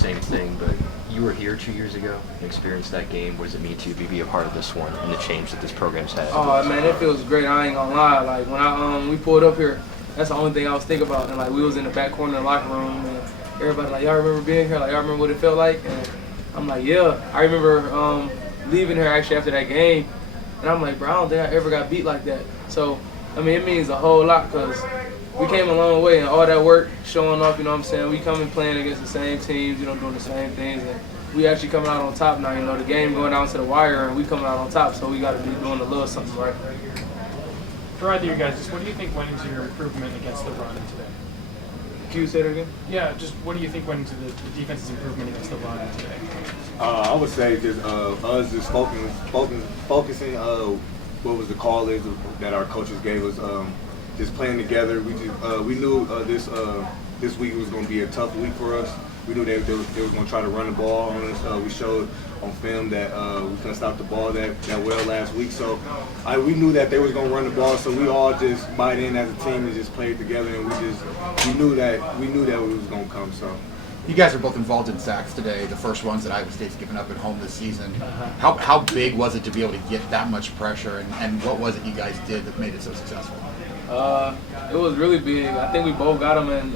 same thing, but you were here 2 years ago and experienced that game. What does it mean to you to be a part of this one and the change that this program's had? Oh man, it feels great. I ain't gonna lie. Like when we pulled up here, that's the only thing I was thinking about. And like we was in the back corner of the locker room, and everybody like, y'all remember being here? Like y'all remember what it felt like? And I'm like, yeah. I remember leaving here actually after that game, and I'm like, bro, I don't think I ever got beat like that. So I mean, it means a whole lot because we came a long way, and all that work showing off. You know what I'm saying? We coming playing against the same teams, you know, doing the same things, and we actually coming out on top now. You know, the game going down to the wire, and we coming out on top. So we got to be doing a little something right. For either of you guys, just what do you think went into your improvement against the run today? Can you say that again? Yeah, just what do you think went into the defense's improvement against the run today? I would say just us just focusing. What was the call is that our coaches gave us? Just playing together. We knew this week was going to be a tough week for us. We knew they was going to try to run the ball on us. We showed on film that we couldn't stop the ball that well last week. So we knew that they was going to run the ball. So we all just bought in as a team and just played together. And we knew that it was going to come. So. You guys are both involved in sacks today, the first ones that Iowa State's given up at home this season. How big was it to be able to get that much pressure, and what was it you guys did that made it so successful? It was really big. I think we both got them in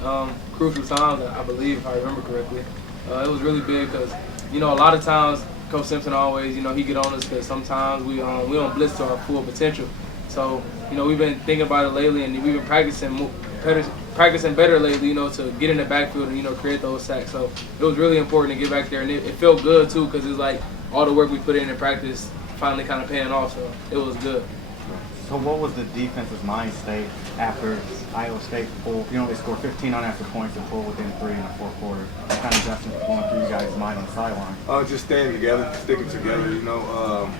crucial times, I believe, if I remember correctly. It was really big because, you know, a lot of times Coach Simpson always, you know, he get on us because sometimes we don't blitz to our full potential. So, you know, we've been thinking about it lately, and we've been practicing better lately, you know, to get in the backfield and, you know, create those sacks. So it was really important to get back there, and it felt good too because it's like all the work we put in practice finally kind of paying off. So it was good. So what was the defense's mind state after Iowa State pulled? You know, they scored 15 unanswered points and pulled within 3 in the fourth quarter. What kind of adjustments were going through you guys' mind on the sideline? Just staying together, sticking together. You know,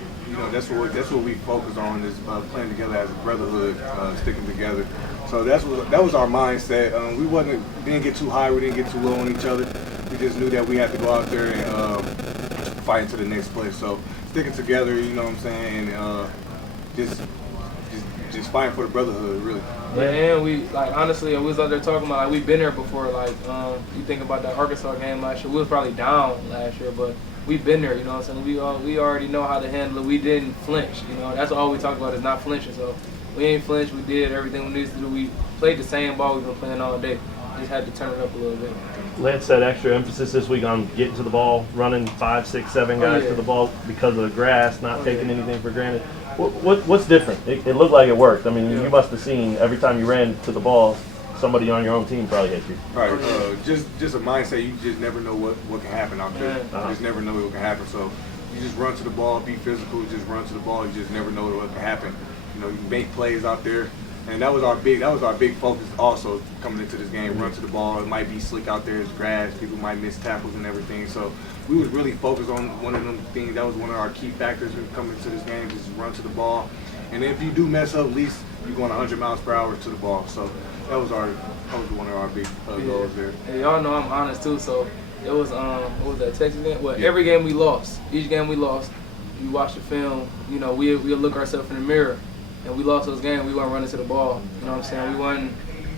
that's what we focus on is playing together as a brotherhood, sticking together. So that was our mindset. We didn't get too high, we didn't get too low on each other. We just knew that we had to go out there and fight into the next play. So sticking together, you know what I'm saying, and just fighting for the brotherhood, really. Yeah, and we honestly, we was out there talking about we've been there before. You think about that Arkansas game last year, we was probably down last year, but we've been there. You know what I'm saying? We already know how to handle it. We didn't flinch. You know, that's all we talk about is not flinching. So we ain't flinched. We did everything we needed to do. We played the same ball we've been playing all day. Just had to turn it up a little bit. Lance said extra emphasis this week on getting to the ball, running 5, 6, 7 guys to the ball because of the grass, not taking anything for granted. What's different? It looked like it worked. I mean, you must have seen every time you ran to the ball, somebody on your own team probably hit you. Right. Just a mindset. You just never know what can happen out there. You just never know what can happen. So you just run to the ball, be physical. Just run to the ball. You just never know what can happen. You know, you make plays out there. And that was our big focus also coming into this game. Run to the ball. It might be slick out there, it's grass. People might miss tackles and everything. So we was really focused on one of them things. That was one of our key factors when coming into this game. Just run to the ball. And if you do mess up, at least you're going 100 miles per hour to the ball. So that was one of our big goals there. And y'all know I'm honest too. So it was what was that, Texas game? Well, every game we lost. Each game we lost. We watched the film. You know, we'll look ourselves in the mirror. And we lost those games, we weren't running to the ball. You know what I'm saying?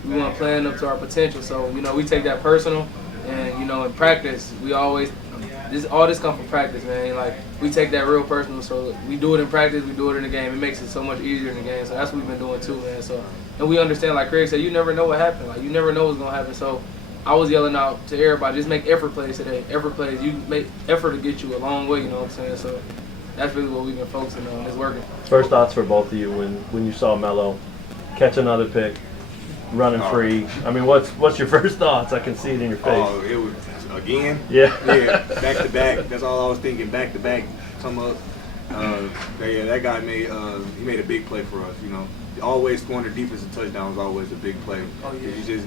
We weren't playing up to our potential. So, you know, we take that personal. And, you know, in practice, we always, all this comes from practice, man. Like, we take that real personal. So we do it in practice, we do it in the game. It makes it so much easier in the game. So that's what we've been doing too, man. So, and we understand, like Craig said, you never know what happened. Like, you never know what's going to happen. So I was yelling out to everybody, just make effort plays today. Effort plays. You make effort to get you a long way, you know what I'm saying? So that's really what we've been focusing on. It's working. First thoughts for both of you when you saw Melo catch another pick, running free. I mean, what's your first thoughts? I can see it in your face. Oh, it was again. Yeah. Yeah, back to back. That's all I was thinking. Back to back. That guy made a big play for us. You know, always scoring the defensive touchdown was always a big play. Oh yeah. You just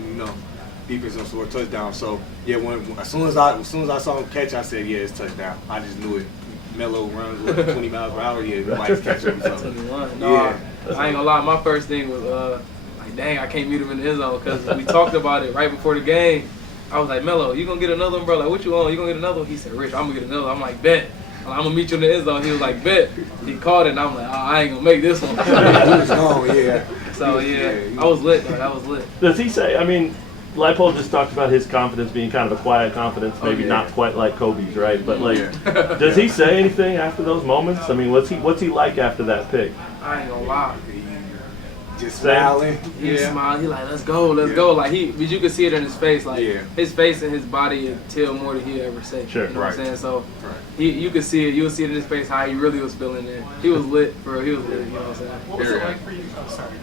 defense will score a touchdown. So yeah, as soon as I saw him catch, I said, yeah, it's touchdown. I just knew it. Melo runs with 20 miles per hour. Yeah, we might catch him. 21. No, yeah. I ain't gonna lie. My first thing was like, dang, I can't meet him in the end zone because we talked about it right before the game. I was like, Melo, you gonna get another one, bro? Like, what you on? You gonna get another one? He said, Rich, I'm gonna get another one. I'm like, bet. I'm gonna meet you in the end zone. He was like, bet. He called it, and I'm like, oh, I ain't gonna make this one. He was gone, yeah. So yeah, I was lit though. That was lit. Does he say? I mean, Leipold just talked about his confidence being kind of a quiet confidence, maybe not quite like Kobe's, right? But like, does he say anything after those moments? I mean, what's he like after that pick? I ain't gonna lie. Just smiling. He smiled. He like, let's go. Like but you could see it in his face. Like his face and his body would tell more than he ever say. Sure. You know what I'm saying? So you could see it. You would see it in his face how he really was feeling there. He was lit, bro. He was lit. You know what I'm saying? What was it like for you? Oh, sorry.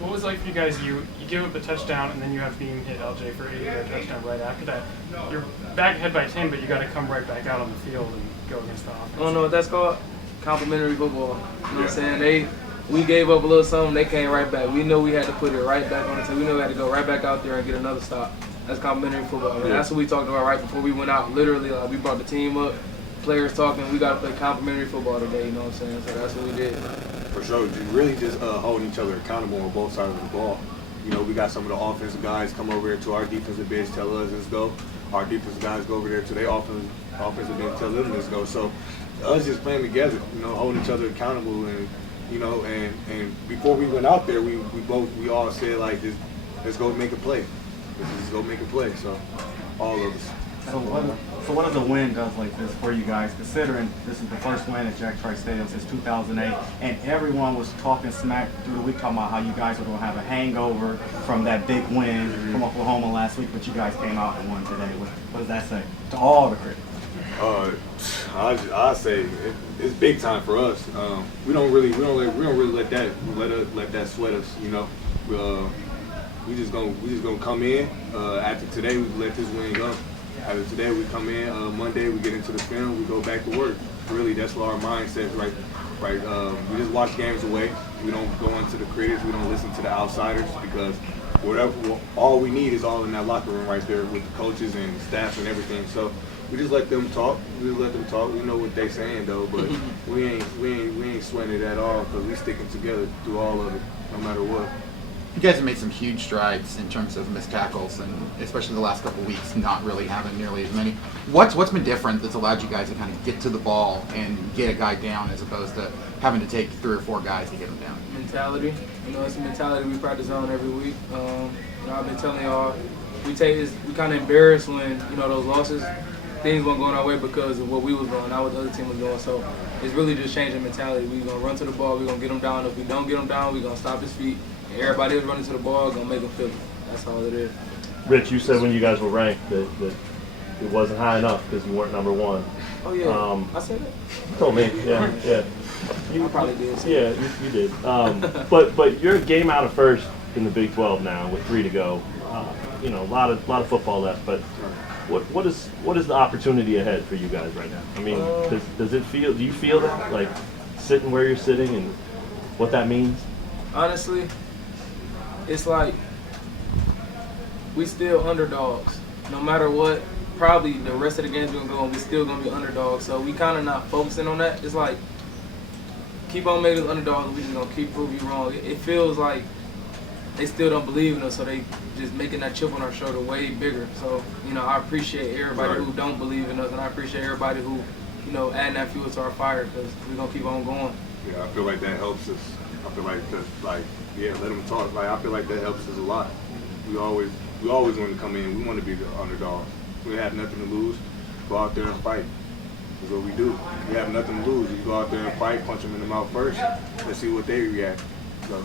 What was it like for you guys? You give up a touchdown and then you have Beam hit LJ for a touchdown right after that. You're back ahead by 10, but you got to come right back out on the field and go against the offense. I don't know what that's called. Complimentary football. You know what I'm saying? We gave up a little something, they came right back. We knew we had to put it right back on the team. We knew we had to go right back out there and get another stop. That's complimentary football. Man. That's what we talked about right before we went out. Literally, like, we brought the team up, players talking, we got to play complimentary football today, you know what I'm saying? So that's what we did. For sure. Really just holding each other accountable on both sides of the ball. You know, we got some of the offensive guys come over here to our defensive bench, tell us let's go. Our defensive guys go over there to their offensive bench, tell them let's go. So us just playing together, you know, holding each other accountable, and you know, and before we went out there, we all said like, just let's go make a play. Let's go make a play. So all of us. So what does a win does like this for you guys, considering this is the first win at Jack Trice Stadium since 2008, and everyone was talking smack through the week, talking about how you guys were going to have a hangover from that big win from Oklahoma last week, but you guys came out and won today. What does that say to all the critics? I say it's big time for us. We don't really let that sweat us. You know, we just gonna come in. After today, we let this win go. After today, we come in Monday. We get into the film. We go back to work. Really, that's what our mindset right. We just watch games away. We don't go into the critics. We don't listen to the outsiders, because all we need is all in that locker room right there with the coaches and the staff and everything. So we just let them talk. We know what they saying though, but we ain't sweating it at all, because we sticking together through all of it, no matter what. You guys have made some huge strides in terms of missed tackles, and especially the last couple of weeks, not really having nearly as many. What's been different that's allowed you guys to kind of get to the ball and get a guy down, as opposed to having to take 3 or 4 guys to get him down? Mentality. You know, it's a mentality we practice on every week. You know, I've been telling y'all, we kind of embarrassed when, you know, those losses, things weren't going our way because of what we was doing, not what the other team was doing. So it's really just changing mentality. We're going to run to the ball. We're going to get him down. If we don't get him down, we're going to stop his feet. And everybody else running to the ball going to make him feel it. That's all it is. Rich, you said when you guys were ranked that it wasn't high enough because you weren't number 1. Oh, yeah. I said that? You told me, yeah. I probably did. Yeah, you did. But you're a game out of first in the Big 12 now with 3 to go. You know, a lot of football left, but what is the opportunity ahead for you guys right now? I mean, do you feel that, like, sitting where you're sitting and what that means? Honestly, it's like we still underdogs. No matter what, probably the rest of the games we're going to go on, we still going to be underdogs. So we kind of not focusing on that. It's like, keep on making us underdogs, we just going to keep proving you wrong. It feels like they still don't believe in us, so they just making that chip on our shoulder way bigger. So, you know, I appreciate everybody who don't believe in us, and I appreciate everybody who, you know, adding that fuel to our fire, because we're going to keep on going. Yeah, I feel like that helps us. I feel like let them talk. Like, I feel like that helps us a lot. We always want to come in. We want to be the underdog. We have nothing to lose. Go out there and fight. That's what we do. We have nothing to lose. You go out there and fight, punch them in the mouth first. Let's see what they react. So